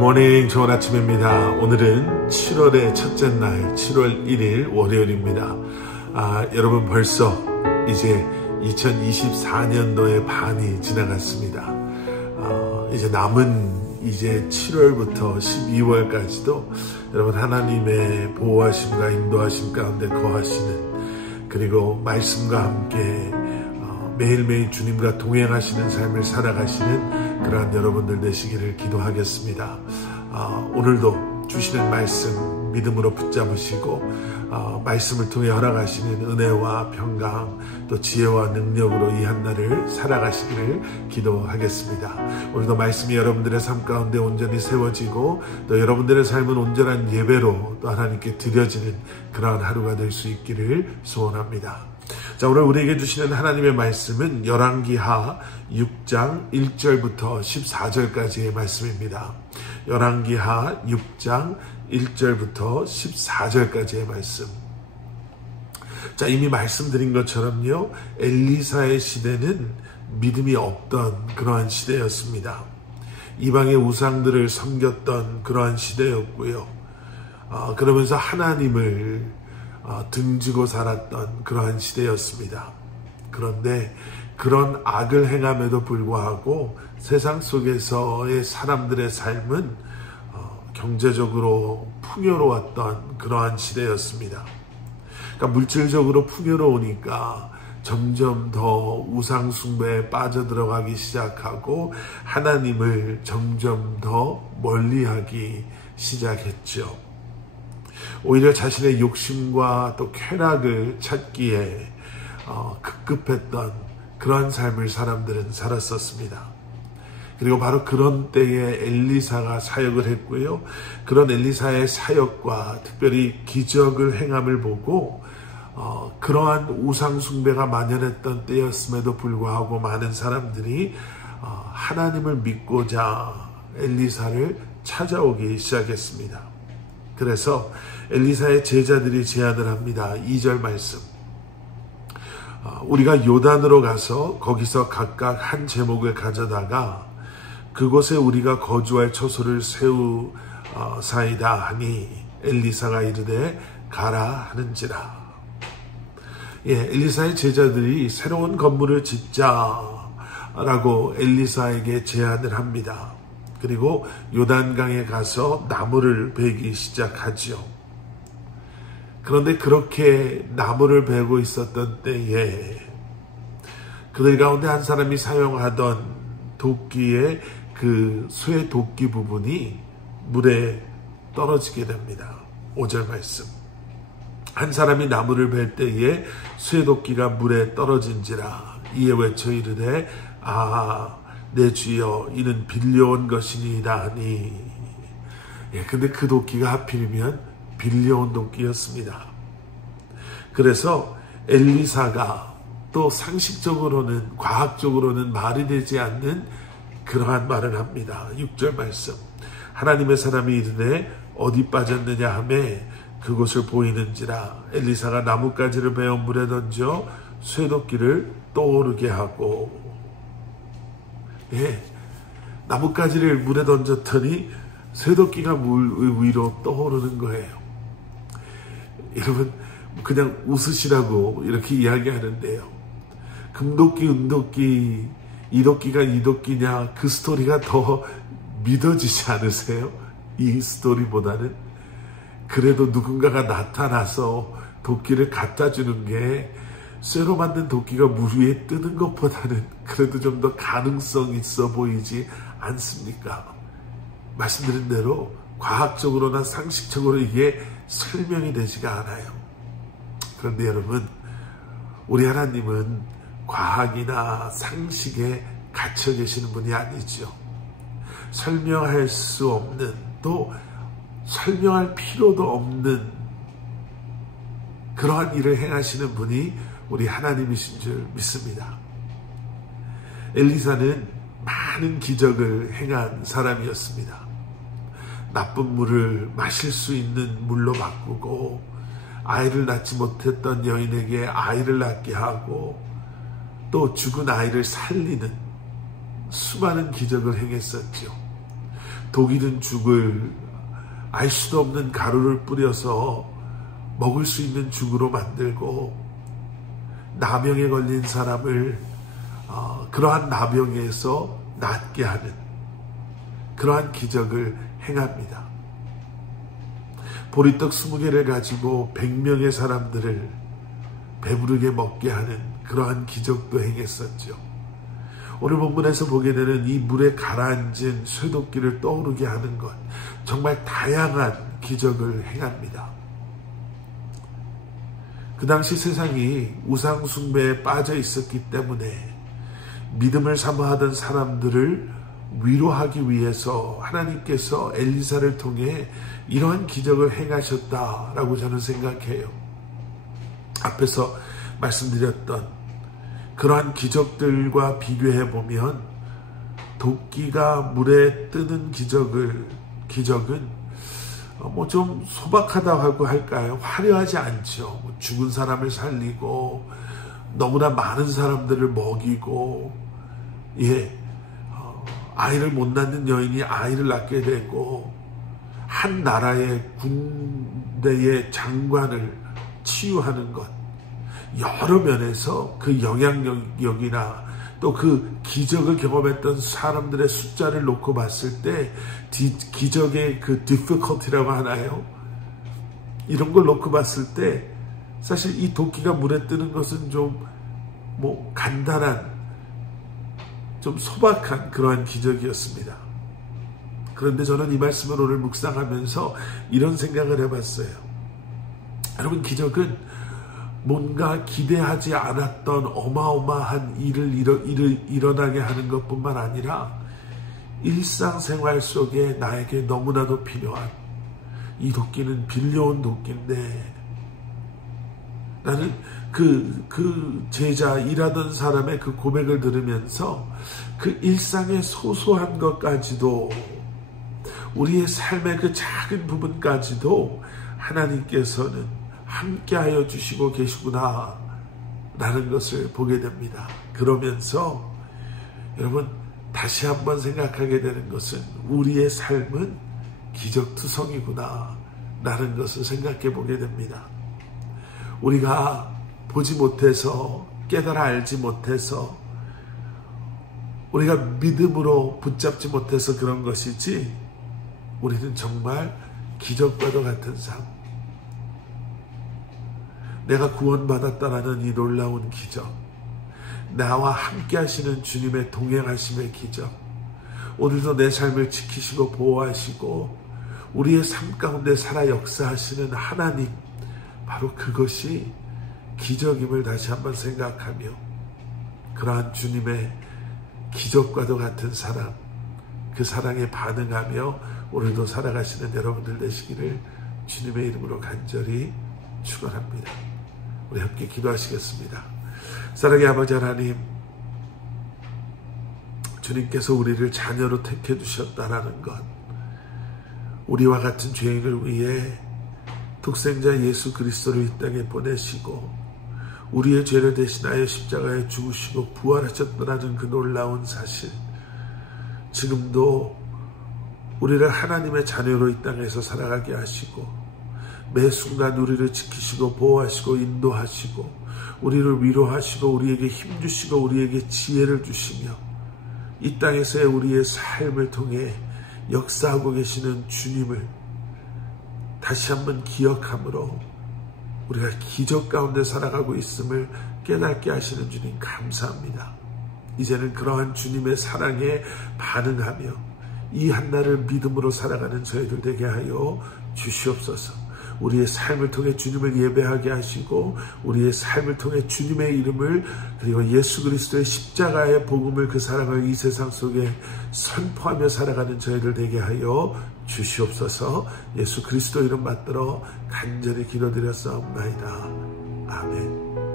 굿모닝, 좋은 아침입니다. 오늘은 7월의 첫째 날 7월 1일 월요일입니다. 여러분 벌써 이제 2024년도의 반이 지나갔습니다. 이제 남은 이제 7월부터 12월까지도 여러분 하나님의 보호하심과 인도하심 가운데 거하시는, 그리고 말씀과 함께 매일매일 주님과 동행하시는 삶을 살아가시는 그러한 여러분들 되시기를 기도하겠습니다. 오늘도 주시는 말씀 믿음으로 붙잡으시고 말씀을 통해 허락하시는 은혜와 평강, 또 지혜와 능력으로 이 한날을 살아가시기를 기도하겠습니다. 오늘도 말씀이 여러분들의 삶 가운데 온전히 세워지고, 또 여러분들의 삶은 온전한 예배로 또 하나님께 드려지는 그러한 하루가 될 수 있기를 소원합니다. 자, 오늘 우리에게 주시는 하나님의 말씀은 열왕기하 6장 1절부터 14절까지의 말씀입니다. 열왕기하 6장 1절부터 14절까지의 말씀. 자, 이미 말씀드린 것처럼요, 엘리사의 시대는 믿음이 없던 그러한 시대였습니다. 이방의 우상들을 섬겼던 그러한 시대였고요. 그러면서 하나님을 등지고 살았던 그러한 시대였습니다. 그런데 그런 악을 행함에도 불구하고 세상 속에서의 사람들의 삶은 경제적으로 풍요로웠던 그러한 시대였습니다. 그러니까 물질적으로 풍요로우니까 점점 더 우상 숭배에 빠져들어가기 시작하고 하나님을 점점 더 멀리하기 시작했죠. 오히려 자신의 욕심과 또 쾌락을 찾기에 급급했던 그러한 삶을 사람들은 살았었습니다. 그리고 바로 그런 때에 엘리사가 사역을 했고요. 그런 엘리사의 사역과 특별히 기적을 행함을 보고 그러한 우상 숭배가 만연했던 때였음에도 불구하고 많은 사람들이 하나님을 믿고자 엘리사를 찾아오기 시작했습니다. 그래서 엘리사의 제자들이 제안을 합니다. 2절 말씀. 우리가 요단으로 가서 거기서 각각 한 제목을 가져다가 그곳에 우리가 거주할 처소를 세우사이다 하니 엘리사가 이르되 가라 하는지라. 엘리사의 제자들이 새로운 건물을 짓자라고 엘리사에게 제안을 합니다. 그리고 요단강에 가서 나무를 베기 시작하죠. 그런데 그렇게 나무를 베고 있었던 때에 그들 가운데 한 사람이 사용하던 도끼의 그 쇠 도끼 부분이 물에 떨어지게 됩니다. 5절 말씀. 한 사람이 나무를 벨 때에 쇠 도끼가 물에 떨어진지라. 이에 외쳐 이르되 내 주여 이는 빌려온 것이니이다 하니. 근데 그 도끼가 하필이면 빌려온 도끼였습니다. 그래서 엘리사가 또 상식적으로는 과학적으로는 말이 되지 않는 그러한 말을 합니다. 6절 말씀. 하나님의 사람이 이르되 어디 빠졌느냐 하매 그곳을 보이는지라. 엘리사가 나뭇가지를 베어 물에 던져 쇠도끼를 떠오르게 하고. 나뭇가지를 물에 던졌더니 쇠도끼가 물 위로 떠오르는 거예요. 여러분 그냥 웃으시라고 이렇게 이야기하는데요, 금도끼 은도끼 이도끼가 이도끼냐, 그 스토리가 더 믿어지지 않으세요? 이 스토리보다는. 그래도 누군가가 나타나서 도끼를 갖다 주는 게 쇠로 만든 도끼가 물 위에 뜨는 것보다는 그래도 좀 더 가능성 있어 보이지 않습니까? 말씀드린 대로 과학적으로나 상식적으로 이게 설명이 되지가 않아요. 그런데 여러분, 우리 하나님은 과학이나 상식에 갇혀 계시는 분이 아니죠. 설명할 수 없는, 또 설명할 필요도 없는 그러한 일을 행하시는 분이 우리 하나님이신 줄 믿습니다. 엘리사는 많은 기적을 행한 사람이었습니다. 나쁜 물을 마실 수 있는 물로 바꾸고, 아이를 낳지 못했던 여인에게 아이를 낳게 하고, 또 죽은 아이를 살리는 수많은 기적을 행했었죠. 독이 든 죽을 알 수도 없는 가루를 뿌려서 먹을 수 있는 죽으로 만들고, 나병에 걸린 사람을 그러한 나병에서 낫게 하는 그러한 기적을 행합니다. 보리떡 20개를 가지고 100명의 사람들을 배부르게 먹게 하는 그러한 기적도 행했었죠. 오늘 본문에서 보게 되는 이 물에 가라앉은 쇠도끼를 떠오르게 하는 것, 정말 다양한 기적을 행합니다. 그 당시 세상이 우상 숭배에 빠져 있었기 때문에 믿음을 사모하던 사람들을 위로하기 위해서 하나님께서 엘리사를 통해 이러한 기적을 행하셨다라고 저는 생각해요. 앞에서 말씀드렸던 그러한 기적들과 비교해 보면 도끼가 물에 뜨는 기적은 뭐 좀 소박하다고 할까요? 화려하지 않죠. 죽은 사람을 살리고 너무나 많은 사람들을 먹이고, 아이를 못 낳는 여인이 아이를 낳게 되고, 한 나라의 군대의 장관을 치유하는 것, 여러 면에서 그 영향력이나 또 그 기적을 경험했던 사람들의 숫자를 놓고 봤을 때 기적의 그 difficulty라고 하나요? 이런 걸 놓고 봤을 때 사실 이 도끼가 물에 뜨는 것은 좀 간단한, 좀 소박한 그러한 기적이었습니다. 그런데 저는 이 말씀을 오늘 묵상하면서 이런 생각을 해봤어요. 여러분, 기적은 뭔가 기대하지 않았던 어마어마한 일을 일어나게 하는 것뿐만 아니라 일상생활 속에 나에게 너무나도 필요한, 이 도끼는 빌려온 도끼인데 나는 그 제자, 일하던 사람의 그 고백을 들으면서 그 일상의 소소한 것까지도, 우리의 삶의 그 작은 부분까지도 하나님께서는 함께하여 주시고 계시구나 라는 것을 보게 됩니다. 그러면서 여러분, 다시 한번 생각하게 되는 것은 우리의 삶은 기적투성이구나 라는 것을 생각해 보게 됩니다. 우리가 보지 못해서, 깨달아 알지 못해서, 우리가 믿음으로 붙잡지 못해서 그런 것이지, 우리는 정말 기적과도 같은 삶, 내가 구원받았다라는 이 놀라운 기적, 나와 함께 하시는 주님의 동행하심의 기적, 오늘도 내 삶을 지키시고 보호하시고 우리의 삶 가운데 살아 역사하시는 하나님, 바로 그것이 기적임을 다시 한번 생각하며, 그러한 주님의 기적과도 같은 사랑, 그 사랑에 반응하며 오늘도 살아가시는 여러분들 되시기를 주님의 이름으로 간절히 축원합니다. 우리 함께 기도하시겠습니다. 사랑의 아버지 하나님, 주님께서 우리를 자녀로 택해 주셨다라는 것, 우리와 같은 죄인을 위해 독생자 예수 그리스도를 이 땅에 보내시고 우리의 죄를 대신하여 십자가에 죽으시고 부활하셨다라는 그 놀라운 사실, 지금도 우리를 하나님의 자녀로 이 땅에서 살아가게 하시고 매 순간 우리를 지키시고 보호하시고 인도하시고 우리를 위로하시고 우리에게 힘주시고 우리에게 지혜를 주시며 이 땅에서의 우리의 삶을 통해 역사하고 계시는 주님을 다시 한번 기억함으로 우리가 기적 가운데 살아가고 있음을 깨닫게 하시는 주님 감사합니다. 이제는 그러한 주님의 사랑에 반응하며 이 한날을 믿음으로 살아가는 저희들 되게 하여 주시옵소서. 우리의 삶을 통해 주님을 예배하게 하시고 우리의 삶을 통해 주님의 이름을, 그리고 예수 그리스도의 십자가의 복음을, 그 사랑을 이 세상 속에 선포하며 살아가는 저희들 되게 하여 주시옵소서. 예수 그리스도 이름 받들어 간절히 기도드렸사옵나이다. 아멘.